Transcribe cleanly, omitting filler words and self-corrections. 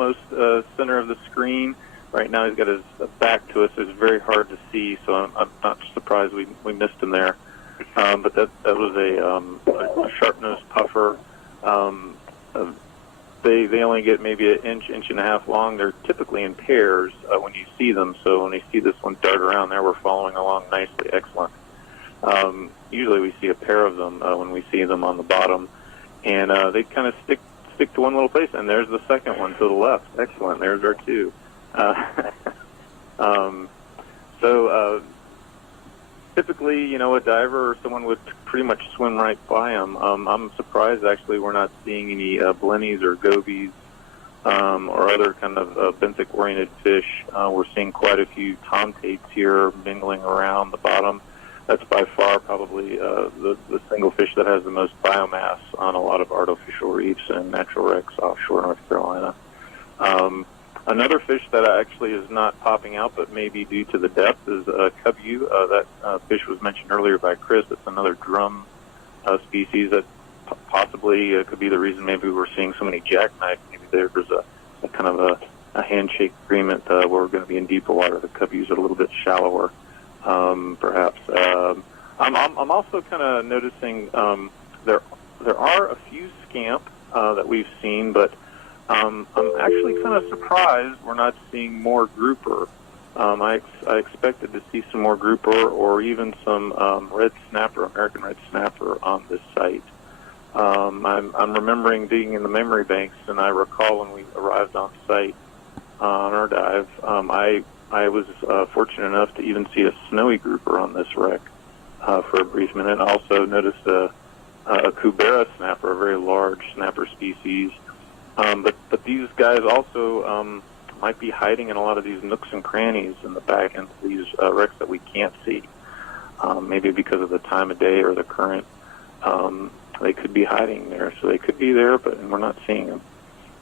almost center of the screen. Right now he's got his back to us. It's very hard to see, so I'm not surprised we missed him there. But that was a sharp-nosed puffer. They only get maybe an inch and a half long. They're typically in pairs when you see them. So when you see this one dart around there, we're following along nicely. Excellent. Usually we see a pair of them when we see them on the bottom, and they kind of stick to one little place. And there's the second one to the left. Excellent. There's our two. Typically, a diver or someone would pretty much swim right by them. I'm surprised, actually, we're not seeing any blennies or gobies or other kind of benthic-oriented fish. We're seeing quite a few tomtates here mingling around the bottom. That's by far probably the single fish that has the most biomass on a lot of artificial reefs and natural wrecks offshore North Carolina. Another fish that actually is not popping out, but maybe due to the depth, is cubbew. That fish was mentioned earlier by Chris. It's another drum species that possibly could be the reason maybe we're seeing so many jackknife. Maybe there's a kind of a handshake agreement where we're going to be in deeper water. The cubbews are a little bit shallower, perhaps. I'm also kind of noticing there are a few scamp that we've seen, but I'm actually kind of surprised we're not seeing more grouper. I expected to see some more grouper or even some red snapper, American red snapper, on this site. I'm remembering digging in the memory banks, and I recall when we arrived on site on our dive, I was fortunate enough to even see a snowy grouper on this wreck for a brief minute. I also noticed a Kubera snapper, a very large snapper species. But these guys also might be hiding in a lot of these nooks and crannies in the back end of these wrecks that we can't see. Maybe because of the time of day or the current, they could be hiding there. So they could be there, but we're not seeing them.